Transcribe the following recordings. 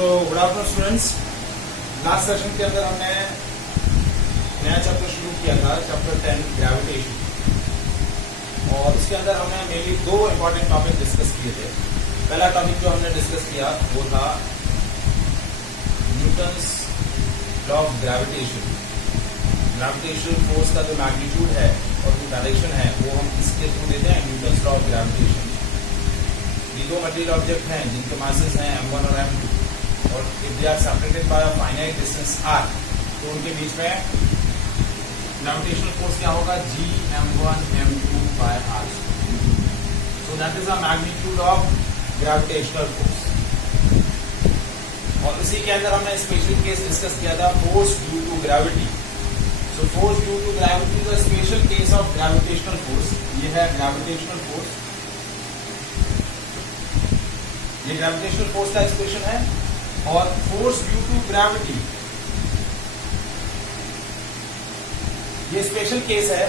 So good afternoon students. Last session के अंदर हमने नया चैप्टर शुरू किया था, चैप्टर 10 ग्रेविटेशन, और उसके अंदर हमने मेनली दो इंपॉर्टेंट टॉपिक डिस्कस किए थे। पहला टॉपिक जो हमने डिस्कस किया वो था Newton's law of gravitation. Gravitational force का जो मैग्नीट्यूड है और जो डायरेक्शन है वो हम किसके थ्रू देते हैं, न्यूटन्स लॉ ऑफ ग्रेविटेशन। ये दो मटेरियल ऑब्जेक्ट हैं जिनके मासेस हैं m1 और m2, और if they are separated by a finite distance r, तो उनके बीच में ग्रेविटेशनल फोर्स क्या होगा, g m1 m2 by r। So that is the magnitude of gravitational force. और इसी के अंदर हमने स्पेशल केस डिस्कस किया था, force due to gravity. So force due to gravity is a special case of gravitational force. ये है gravitational force, ये ग्रेविटेशनल फोर्स का एक्सप्रेशन है। और फोर्स ड्यू टू ग्रेविटी ये स्पेशल केस है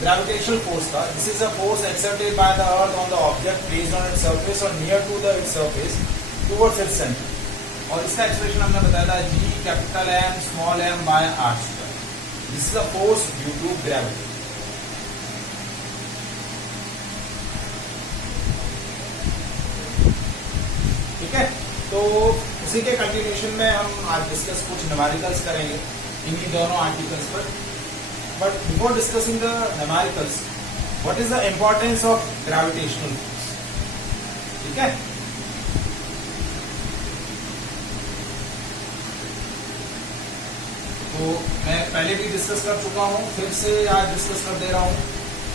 ग्रेविटेशनल फोर्स का। This is a force exerted by the earth on the object placed on its surface और near to the its surface towards its centre. और इसका expression हमने बताया था G capital M small m by r square. This is a force due to gravity. ठीक है, तो इसी के कंटिन्यूएशन में हम आज डिस्कस कुछ न्यूमेरिकल्स करेंगे इन्हीं दोनों आर्टिकल्स पर। But before discussing the numericals, what is the importance of gravitational force. ठीक है, तो मैं पहले भी डिस्कस कर चुका हूं, फिर से आज डिस्कस कर दे रहा हूं।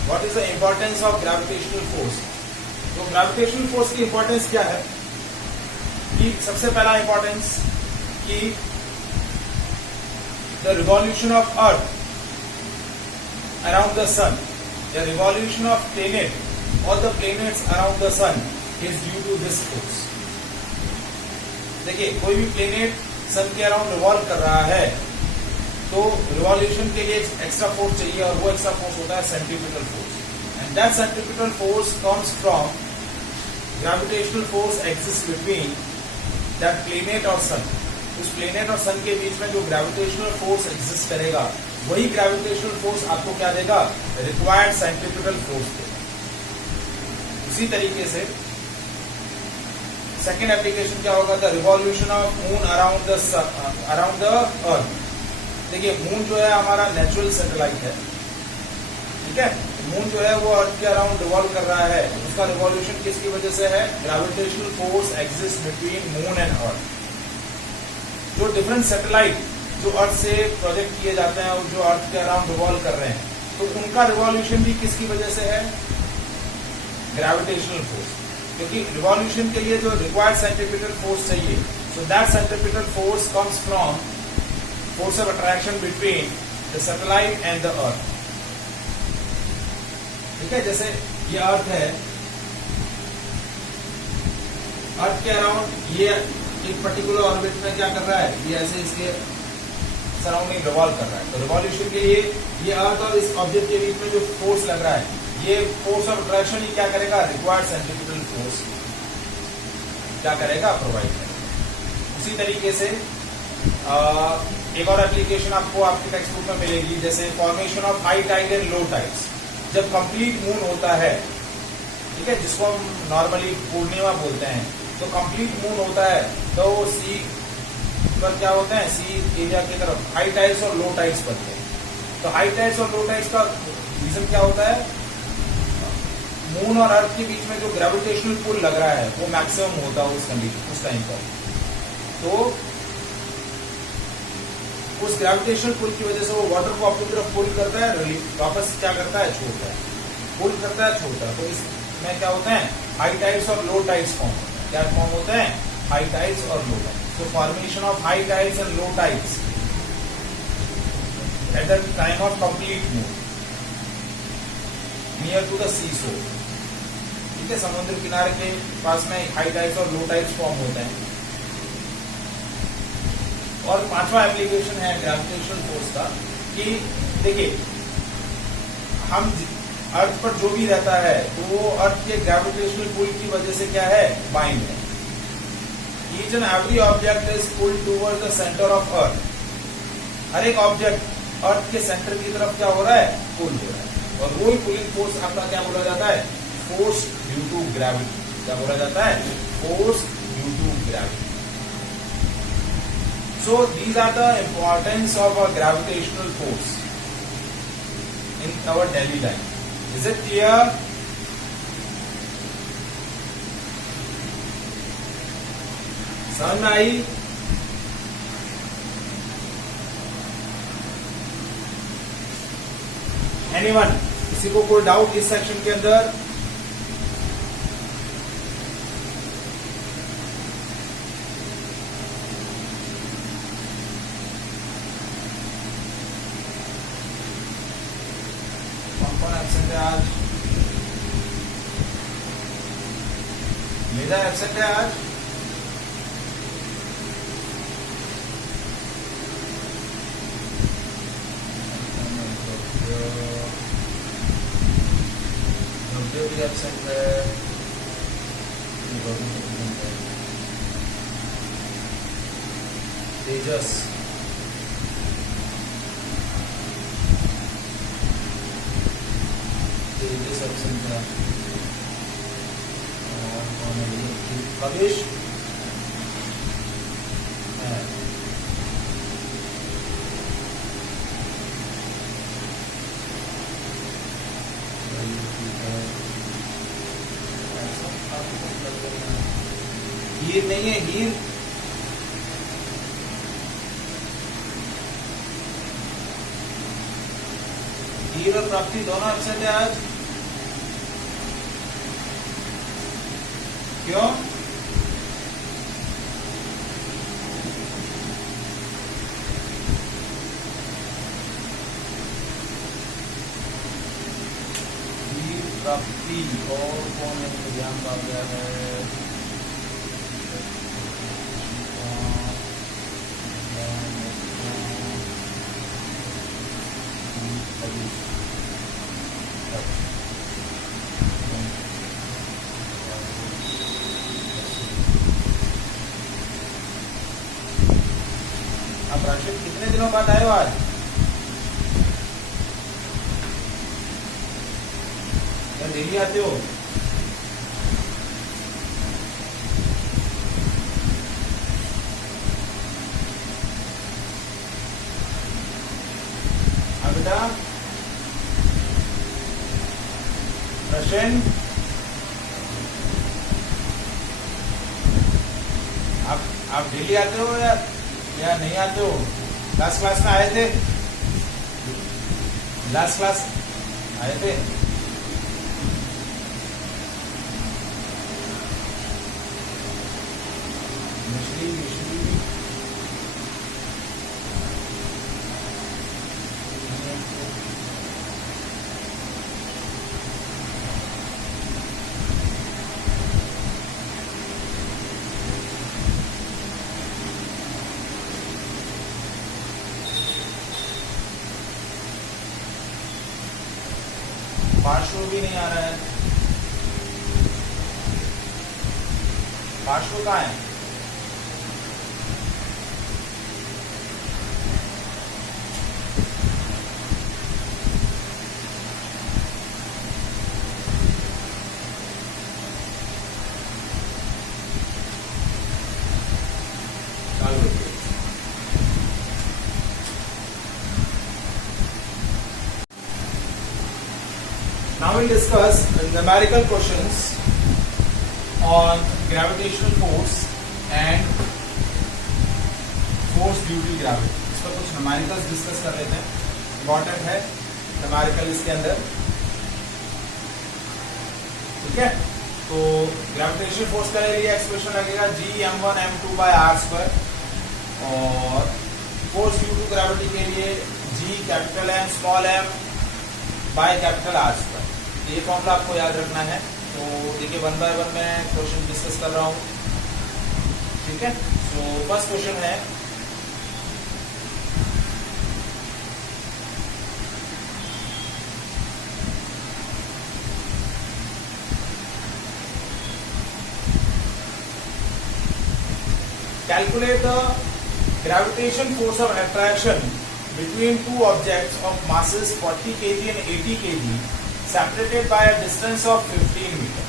What is the importance of gravitational force. तो ग्रेविटेशनल फोर्स की इंपॉर्टेंस क्या है कि सबसे पहला इंपॉर्टेंस कि the revolution of earth around the sun, the revolution of planet और the planets around the sun is due to this force. देखिए, कोई भी प्लेनेट सन के अराउंड रिवॉल्व कर रहा है तो रिवॉल्यूशन के लिए एक्स्ट्रा फोर्स चाहिए, और वो एक्स्ट्रा फोर्स होता है centripetal force. And that centripetal force comes from gravitational force exist between that planet और सन। उस प्लेनेट और सन के बीच में जो ग्रेविटेशनल फोर्स एग्जिस्ट करेगा वही ग्रेविटेशनल फोर्स आपको क्या देगा, रिक्वायर्ड सेंट्रीपिटल फोर्स देगा। उसी तरीके से सेकेंड एप्लीकेशन क्या होगा, the revolution of moon around the earth. देखिए, मून जो है हमारा नेचुरल सैटेलाइट है। ठीक है, मून जो है वो अर्थ के अराउंड रिवॉल्व कर रहा है। उसका रिवॉल्यूशन किसकी वजह से है, gravitational force exist between moon and earth. जो डिफरेंट सैटेलाइट जो अर्थ से प्रोजेक्ट किए जाते हैं और जो अर्थ के अराउंड रिवॉल्व कर रहे हैं, तो उनका रिवॉल्यूशन भी किसकी वजह से है, ग्रेविटेशनल फोर्स। क्योंकि रिवॉल्यूशन के लिए जो रिक्वायर्ड सेंट्रीपिटल फोर्स चाहिए, so that centripetal force comes from force of attraction between the satellite and the earth. ठीक है, जैसे ये अर्थ है, अर्थ के अराउंड ये एक पर्टिकुलर ऑर्बिट में क्या कर रहा है, ये ऐसे इसके सराउंडिंग रिवॉल्व कर रहा है। तो रिवॉल्यूशन के लिए ये अर्थ और इस ऑब्जेक्ट के बीच में जो फोर्स लग रहा है, ये फोर्स ऑफ अट्रैक्शन ही क्या करेगा, रिक्वायर्ड सेंट्रीपिटल फोर्स क्या करेगा, प्रोवाइड करेगा। उसी तरीके से एक और एप्लीकेशन आपको आपके टेक्स्ट बुक में मिलेगी, जैसे formation of high tide and low tides. जब कंप्लीट मून होता है, ठीक है, जिसको हम नॉर्मली पूर्णिमा बोलते हैं, तो कंप्लीट मून होता है तो सी पर क्या होता है, सी एरिया की तरफ हाई टाइड्स और लो टाइड्स बनते हैं। तो हाई टाइड्स और लो टाइड्स का रीजन क्या होता है, मून और अर्थ के बीच में जो ग्रेविटेशनल पुल लग रहा है वो मैक्सिमम होता है उस कंडीशन, उस टाइम पर। तो उस ग्रेविटेशनल पुल की वजह से वो वाटर को अपनी तरफ पुल करता है, वापस क्या करता है, छोड़ता है, पुल करता है, छोड़ता है। तो इसमें क्या होता है, हाई टाइड्स और लो टाइड्स फॉर्म होते हैं। क्या फॉर्म होते हैं, हाई टाइड्स और लो टाइड्स। तो formation of high tides and low tides at the time of complete moon near to the sea shore. ठीक है, समुद्र किनारे के पास में हाई टाइड्स और लो टाइड्स फॉर्म होते हैं। और पांचवा एप्लीकेशन है ग्रेविटेशनल फोर्स का कि देखिए, हम अर्थ पर जो भी रहता है तो वो अर्थ के ग्रेविटेशनल पुल की वजह से क्या है, बाइंड है। Each and every object is pulled towards the centre of earth. हर एक ऑब्जेक्ट अर्थ के सेंटर की तरफ क्या हो रहा है, पुल हो रहा है। और वो ही पुलिंग फोर्स आपका क्या बोला जाता है, फोर्स ड्यू टू ग्रेविटी। क्या बोला जाता है, force due to gravity. So these are the importance of a gravitational force in our daily life. Is it clear? समझ में आई? Anyone? किसी को कोई डाउट इस सेक्शन के अंदर? आज मेरा एब्सेंट है आज। भी एब्सेंट है। तेजस एब्सेंट है। और कौन है, कविश है। हीर नहीं है, हीर हीर और प्राप्ति दोनों एब्सेंट है आज। क्यों? हीर, प्राप्ति और कौन है, ध्यान आ गया है। अब राशिद कितने दिनों बाद आए हो आज? क्या डेली आते हो? बेटा प्रश्न, आप डेली आते हो या नहीं आते हो? लास्ट क्लास में आए थे? लास्ट क्लास आए थे? मिश्री मिश्री पार्श्व भी नहीं आ रहा है। पार्श्व कहाँ है? Now we'll discuss numerical questions on gravitational force and force due to gravity. इस पर कुछ numericals discuss कर लेते हैं, important है numerical इसके अंदर, ठीक है। तो gravitational force का लिए एक्सप्रेशन लगेगा G(m1m2/r²) और force due to gravity के लिए G(m)(m)/R²। ये फॉर्मूला आपको याद रखना है। तो देखिए 1 बाय 1 मैं क्वेश्चन डिस्कस कर रहा हूँ, ठीक है। तो फर्स्ट क्वेश्चन है, Calculate the gravitation force of attraction between two objects of masses 40 kg and 80 kg separated by a distance of 15 meter.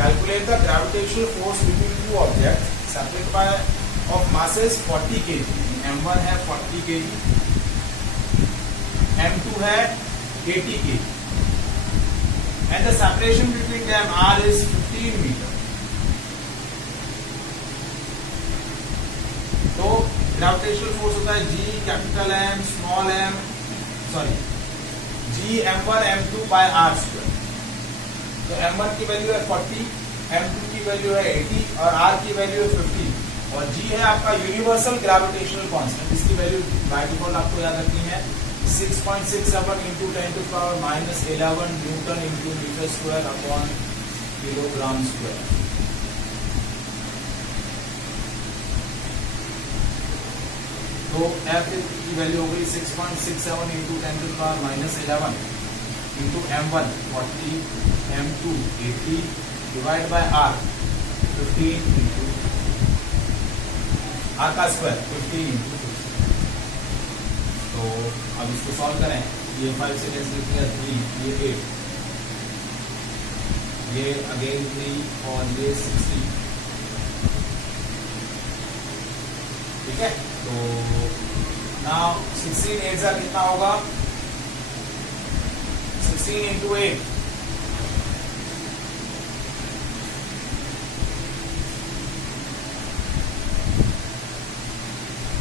Calculate the gravitational force between two objects separated by of masses 40 kg. M1 है 40 kg, M2 है 80 kg, and the separation between them R is 15 meter. तो gravitational force होता है G capital M small m sorry G M1 M2 by R square. तो M1 की value है 40, M2 की value है 80 और R की वैल्यू है 50 और G है आपका यूनिवर्सल ग्रेविटेशनल कांस्टेंट. इसकी वैल्यू बाय डिफॉल्ट आपको याद रखनी है 6.67 into 10 to the power minus 11 newton into metre square upon kilogram square. तो F की वैल्यू हो गई 6.67 into 10 to the power minus 11 into M1 40 M2 80 divide by R 15 into R का स्क्वायर 15 into 50. तो अब इसको सॉल्व करें. ये 5 से कैंसिल किया 3, ये 8, ये अगेन 3 और ये 60. ठीक है. तो नाउ 16 8 का कितना होगा 16 into 8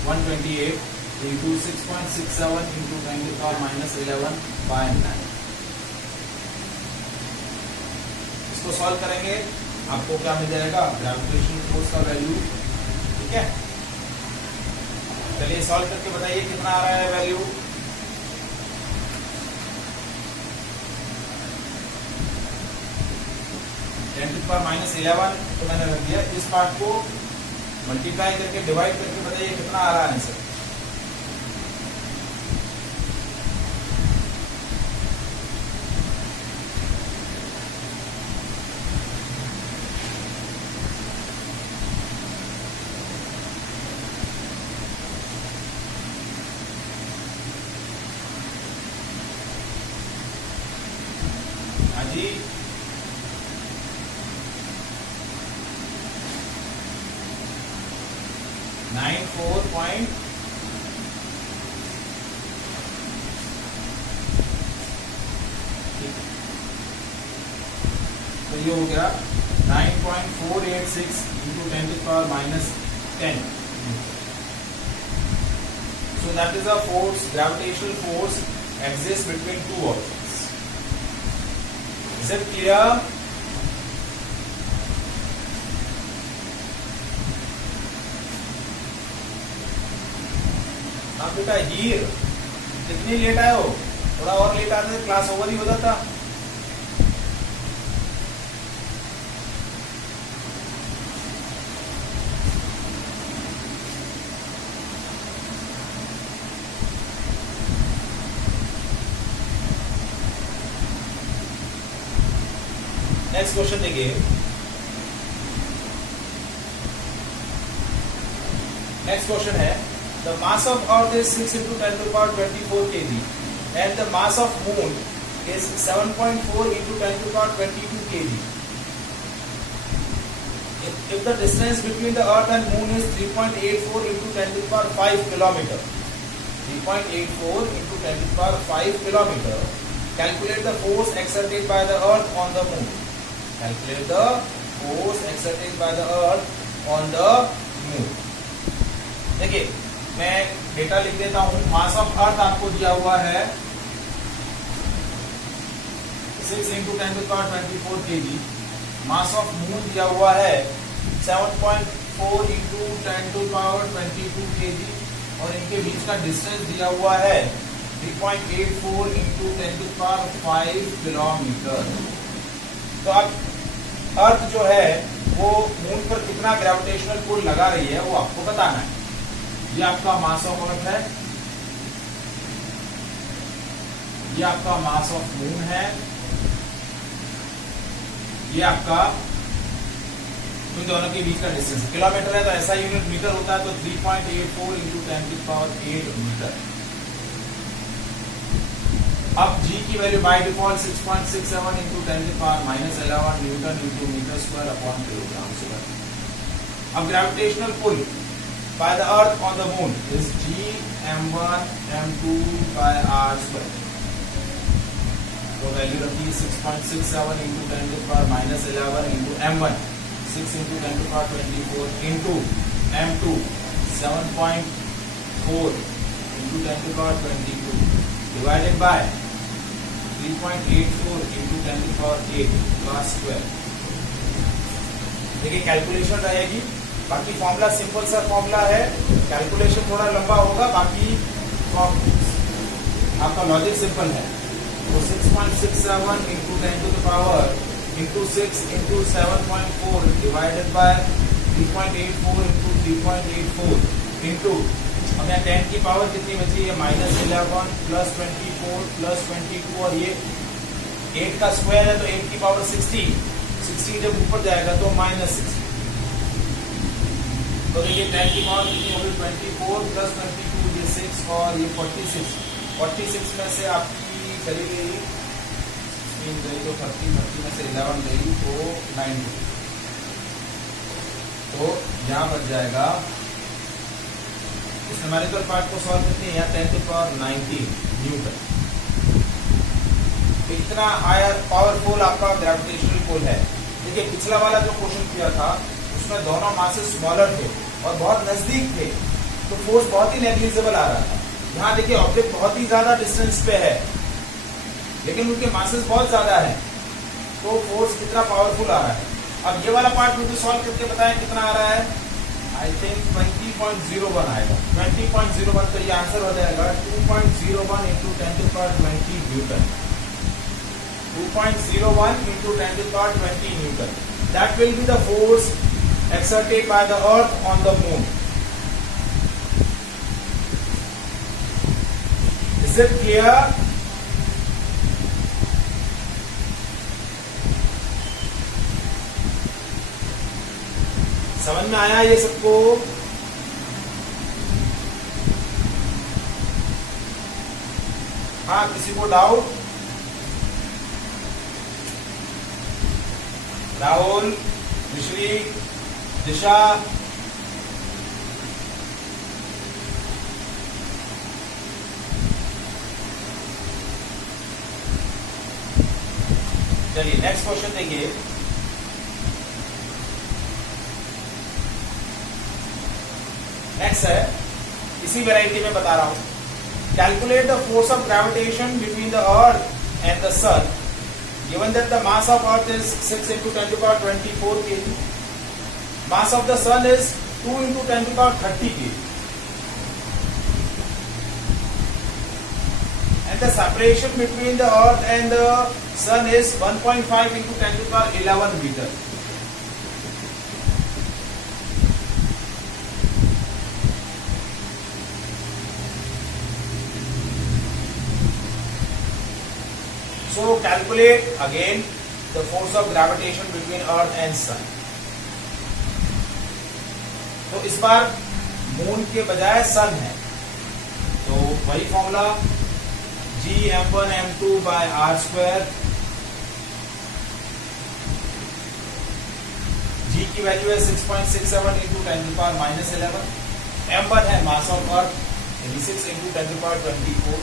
128 into 6.67 into 10 to the power minus 11 by 9. इसको सॉल्व करेंगे आपको क्या मिल जाएगा ग्रेविटेशनल फोर्स का वैल्यू. ठीक है. चलिए सॉल्व करके बताइए कितना आ रहा है वैल्यू. माइनस 11 तो मैंने रख दिया. इस पार्ट को मल्टीप्लाई करके डिवाइड करके बताइए कितना आ रहा है आंसर. जी 94 पॉइंट तो ये हो गया 9.486 into 10 to the power minus 10. So that is a force, gravitational force exists between two objects. Is it clear? अब बेटा हीर कितनी लेट आए हो. थोड़ा और लेट आते तो क्लास ओवर ही हो जाता. नेक्स्ट क्वेश्चन देखिए. नेक्स्ट क्वेश्चन है the mass of earth is 6 into 10 to the power 24 kg and the mass of moon is 7.4 into 10 to the power 22 kg. If the distance between the earth and moon is 3.84 into 10 to the power 5 kilometer, 3.84 into 10 to the power 5 kilometer, calculate the force exerted by the earth on the moon. Calculate the force exerted by the earth on the moon. देखिए मैं data लिख देता हूं. मास of अर्थ आपको दिया हुआ है 6 into 10 to the power 24 kg. Mass of moon दिया हुआ है 7.4 into 10 to the power 22 kg और इनके बीच का डिस्टेंस दिया हुआ है 3.84 into 10 to the power 5 kilometre. तो अब अर्थ जो है वो मून पर कितना ग्रेविटेशनल पुल लगा रही है वो आपको बताना है. ये आपका मास ऑफ अर्थ है, ये आपका मास ऑफ मून है, ये आपका इन दोनों के बीच का डिस्टेंस। किलोमीटर है तो ऐसा यूनिट मीटर होता है, तो 3.84 इंटू 10⁸ मीटर। अब g की value by default 6.67 into 10⁻⁻11 newton into metre square upon kilogram से बना। अब gravitational pull by the earth on the moon is Gm1 m2 by r square। तो वैल्यू रखी 6.67 into 10⁻11 into m1 6 into 10⁻24 into m2 7.4 into 10⁻22 divided by 3.84 into 10⁸ का square. देखिए calculation रहेगी, बाकी formula simple सा फॉर्मूला है, कैलकुलेशन थोड़ा लंबा होगा, बाकी आपका लॉजिक सिंपल है। तो 6.67 इंटू 10⁻इंटू 6 into 7.4 divided by 3.84 into 3.84 into अब यहाँ 10 की पावर कितनी बची है -11 प्लस 24 प्लस 22 और ये 8 का स्क्वायर है तो 8 की पावर 60 जब ऊपर जाएगा तो -60। तो देखिए 10 की पावर कितनी होगी 24 प्लस 22 ये 6 और ये 46 में से आपकी चली गई 16 गई तो 30 में से 11 गई तो 90। तो यहाँ बच जाएगा इस न्यूमेरिकल पार्ट को सॉल्व करते हैं, यहाँ 10⁻90 न्यूटन। इतना हायर पावरफुल आपका ग्रेविटेशनल पुल है। देखिए पिछला वाला जो क्वेश्चन किया था उसमें दोनों मासेस स्मॉलर थे और बहुत नजदीक थे, तो फोर्स बहुत ही नेग्लिजिबल आ रहा था। यहाँ देखिए ऑब्जेक्ट बहुत ही ज्यादा डिस्टेंस पे है लेकिन उनके मासेस बहुत ज्यादा है, तो फोर्स कितना पावरफुल आ रहा है। अब ये वाला पार्ट मुझे सॉल्व करके बताएं कितना आ रहा है। आई थिंक 20.01 आएगा। 20.01 तो ये आंसर हो जाएगा 2.01 into 10⁻20 Newton. 2.01 into 10⁻20 Newton. That will be the force exerted by the earth on the moon. Is it clear? समझ में आया ये सबको? हाँ, किसी को डाउट? राहुल, विश्वी, दिशा, चलिए नेक्स्ट क्वेश्चन देखिए। नेक्स्ट है, इसी वैरायटी में बता रहा हूं। Calculate the force of gravitation between the earth and the sun given that the mass of earth is 6 into 10⁻24 kg, mass of the sun is 2 into 10⁻30 kg, and the separation between the earth and the sun is 1.5 into 10⁻11 meter. So calculate again the force of gravitation between earth and sun. तो इस बार moon के बजाय सन है, तो वही formula Gm1 m2 by r square। G की value है 6.67 into 10⁻11। m1 है mass of earth 6 into 10⁻24।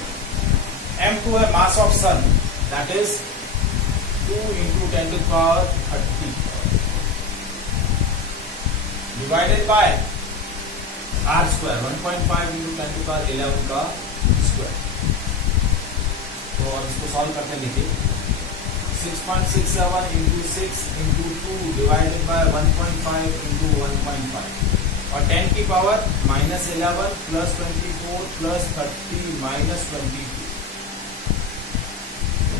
m2 है mass of sun that is 2 into 10⁻30 divided by r square 1.5 into 10⁻11 का स्क्वायर। तो अब इसको सॉल्व करके लिखिए 6.67 into 6 into 2 divided by 1.5 into 1.5 और 10 की पावर -11 प्लस 24 प्लस 30 माइनस 22।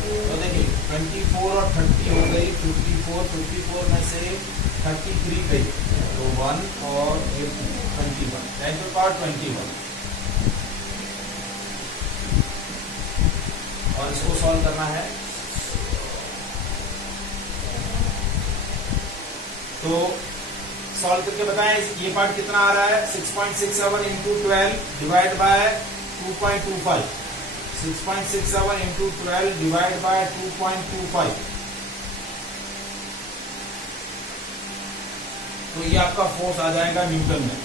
तो देखिए 24 और 30 हो गई 54 में से 33 गई तो 1 और 21 10⁻21 और इसको सॉल्व करना है। तो सॉल्व करके बताएं ये पार्ट कितना आ रहा है 6.67 into 12 divide by 2.25 6.67 into 12 divide by 2.25 तो ये आपका फोर्स आ जाएगा न्यूटन में।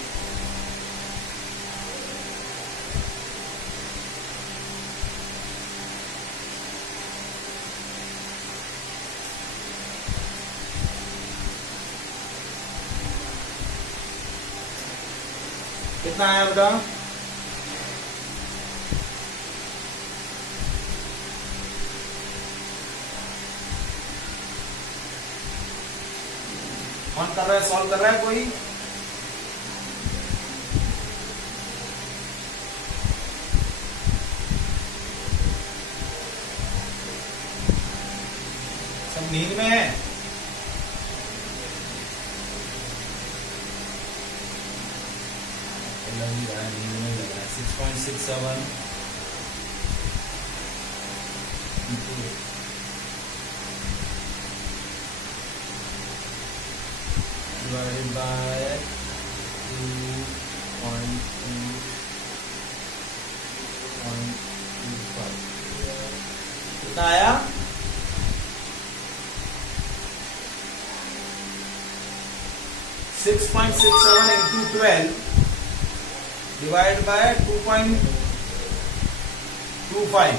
कितना आया बेटा? कौन कर रहा है, सॉल्व कर रहा है कोई? सब नींद में है? नींद में लग रहा है 6.67 divided by 2.25 कितना आया? 6.67 into 12 divided by 2.25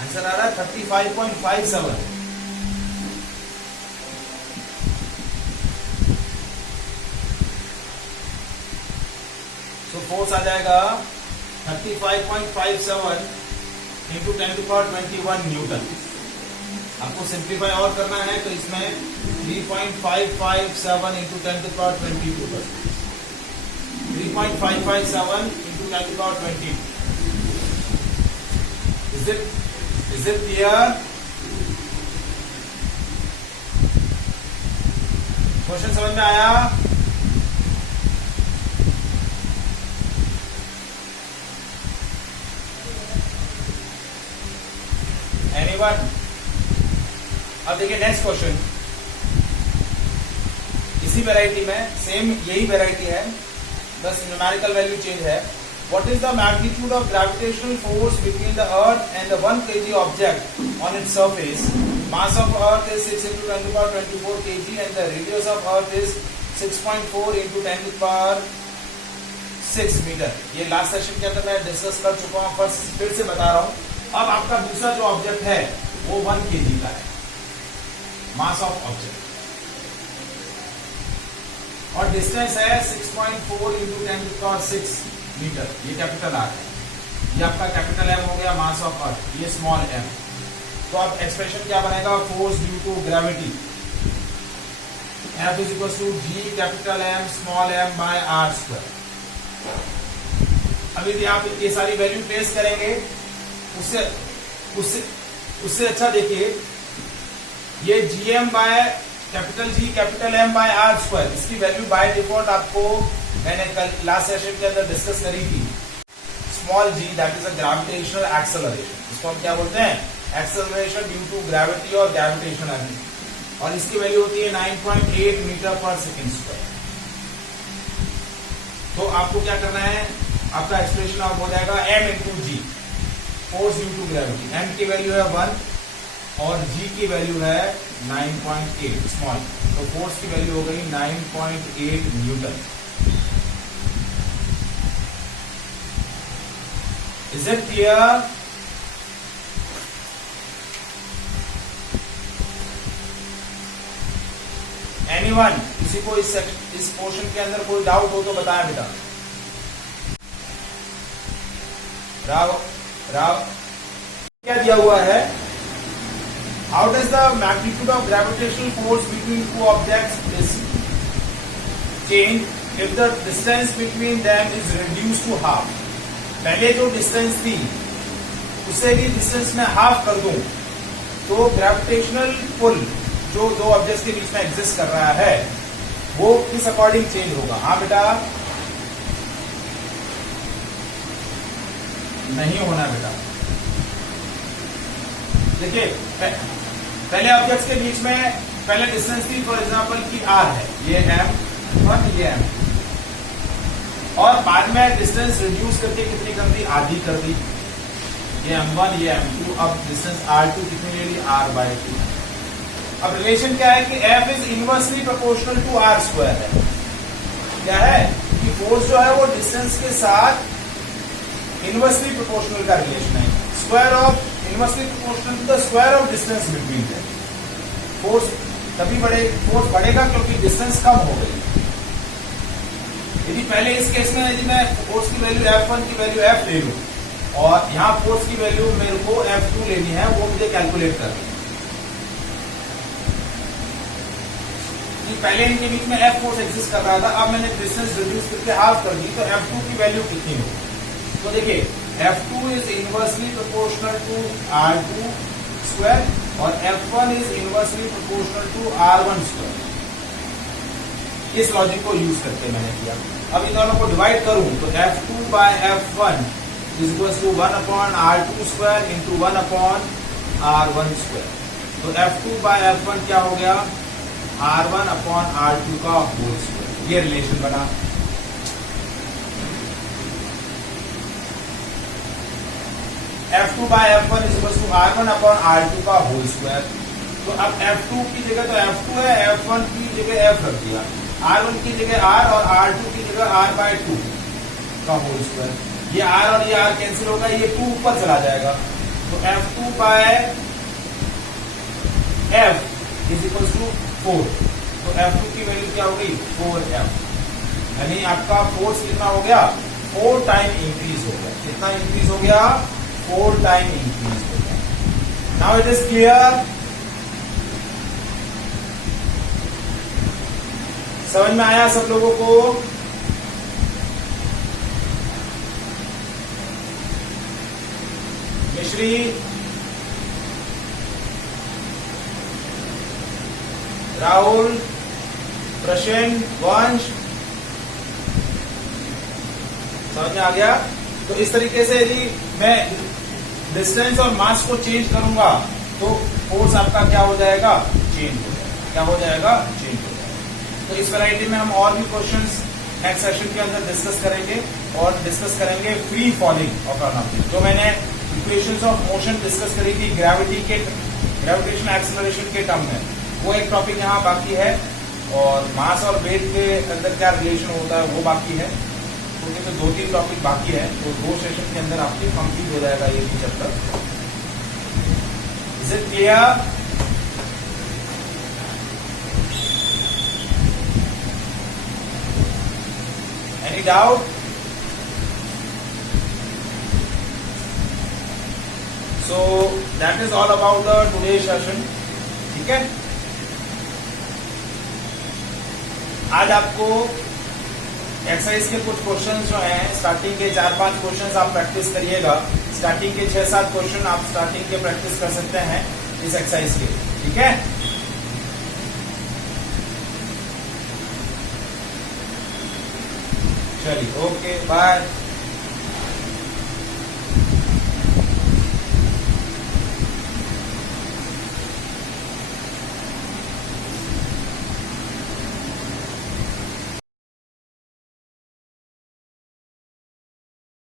आंसर आ रहा है 35.57। तो फोर्स आ जाएगा 35.57 इंटू 10⁻21 न्यूटन। आपको सिंप्लीफाई और करना है तो इसमें 3.557 इंटू 10⁻22 कर 3.557 into 10⁻22 is it clear? Question समझ में आया? एनीवन? अब देखिए नेक्स्ट क्वेश्चन, इसी वैरायटी में सेम यही वैरायटी है, बस न्यूमेरिकल वैल्यू चेंज है। What is the magnitude of gravitational force between the Earth and the 1 kg object on its surface? Mass of Earth is 6 into 10⁻24 kg and the radius of Earth is 6.4 into 10⁻6 metre. ये last session के अंदर मैं discuss कर चुका हूँ, फिर से बता रहा हूँ। अब आपका दूसरा जो ऑब्जेक्ट है वो 1 kg का है, मास ऑफ ऑब्जेक्ट, और डिस्टेंस है 6.4 into 10⁻6 मीटर। ये कैपिटल आर है, ये आपका कैपिटल एम हो गया मास ऑफ अर्थ, ये स्मॉल एम। तो अब एक्सप्रेशन क्या बनेगा? Force due to gravity F is equal to G capital M small M by R square. अभी भी आप ये सारी वैल्यू प्लेस करेंगे, उससे अच्छा देखिए ये GM by capital G capital M by R square, इसकी वैल्यू बाय डिफॉल्ट आपको मैंने कल लास्ट सेशन के अंदर डिस्कस करी थी। Small G that is a gravitational acceleration, इसको हम क्या बोलते हैं? एक्सेलरेशन ड्यू टू ग्रेविटी और ग्रेविटेशनल एनर्जी, और इसकी वैल्यू होती है 9.8 मीटर पर सेकेंड स्क्वायर। तो आपको क्या करना है, आपका एक्सप्रेशन अब हो जाएगा m into g, force due to gravity. m की वैल्यू है 1 और g की वैल्यू है 9.8 स्मॉल, तो फोर्स की वैल्यू हो गई 9.8 Newton. Is it clear? Anyone? किसी को इस पोर्शन के अंदर कोई डाउट हो तो बताया बेटा। राव क्या दिया हुआ है? How does the magnitude of gravitational force between two objects is change if the distance between them is reduced to half? पहले जो डिस्टेंस थी उससे भी डिस्टेंस में हाफ कर दूं तो ग्रेविटेशनल पुल जो दो ऑब्जेक्ट्स के बीच में एग्जिस्ट कर रहा है वो किस अकॉर्डिंग चेंज होगा? हाँ बेटा, नहीं होना बेटा। देखिए पहले ऑब्जेक्ट्स के बीच में पहले डिस्टेंस थी फॉर एग्जांपल की r है, ये m1 ये m, और बाद में डिस्टेंस रिड्यूस करके कितनी कर दी, आधी कर दी, ये m1 ये m2, अब डिस्टेंस r2 कितनी ले ली, r/2। अब रिलेशन क्या है कि f is inversely proportional to r square है। क्या है कि फोर्स जो है वो डिस्टेंस के साथ इनवर्सली प्रोपोर्शनल का रिलेशन है, square of inversely proportional to the square of distance between है। फोर्स तभी फोर्स बढ़ेगा क्योंकि डिस्टेंस कम हो गई। यदि पहले इस केस में यदि मैं फोर्स की वैल्यू F1 की वैल्यू F ले लूं और यहाँ फोर्स की वैल्यू मेरे को F2 लेनी है, वो मुझे कैलकुलेट करनी है कि पहले इनके बीच में F फोर्स एग्जिस्ट कर रहा था, अब मैंने डिस्टेंस रिड्यूस करके हाफ कर दी, तो F2 की वैल्यू कितनी होगी। तो देखिए F2 is inversely proportional to R2 square और F1 is inversely proportional to R1 square. इस लॉजिक को यूज करके मैंने किया। अब इन दोनों को डिवाइड करूं तो F2 by F1 is equal to 1 upon R2 square into 1 upon R1 square. तो F2 by F1 क्या हो गया, R1 अपॉन R2 का होल स्क्वायर। ये रिलेशन बना। F2 by F1 is equal to R1 upon R2 का whole square. तो अब F2 की जगह तो F2 है, F1 की जगह F रख दिया, R1 की जगह R और R2 की जगह R/2 का होल स्क्वायर। ये R और ये R कैंसिल होगा, ये 2 ऊपर चला जाएगा, तो F2 by F is equal to 4। तो F2 की वैल्यू क्या हो गई, 4F, यानी आपका फोर्स कितना हो गया, 4 टाइम इंक्रीज हो गया। कितना इंक्रीज हो गया, 4 टाइम इंक्रीज हो गया। नाउ इट इज क्लियर, समझ में आया सब लोगों को। मिश्री, राहुल, प्रशन, वंश, समझ में आ गया। तो इस तरीके से यदि मैं डिस्टेंस और मास को चेंज करूंगा तो फोर्स आपका क्या हो जाएगा, चेंज हो जाएगा। क्या हो जाएगा, चेंज हो जाएगा। तो इस वैरायटी में हम और भी क्वेश्चंस नेक्स्ट सेशन के अंदर डिस्कस करेंगे और डिस्कस करेंगे free falling of an object. जो मैंने इक्वेशंस ऑफ मोशन डिस्कस करी थी ग्रेविटेशनल एक्सेलरेशन के टर्म में, वो एक टॉपिक यहाँ बाकी है, और मास और वेट के अंदर क्या रिलेशन होता है वो बाकी है। तो 2-3 टॉपिक बाकी है, तो 2 सेशन के अंदर आपके कंप्लीट हो जाएगा ये भी chapter. Is it clear? Any doubt? So that is all about the today session. ठीक है, आज आपको एक्सरसाइज के कुछ क्वेश्चंस जो हैं, स्टार्टिंग के 4-5 क्वेश्चंस आप प्रैक्टिस करिएगा। स्टार्टिंग के 6-7 क्वेश्चन आप स्टार्टिंग के प्रैक्टिस कर सकते हैं इस एक्सरसाइज के। ठीक है, चलिए, ओके, बाय।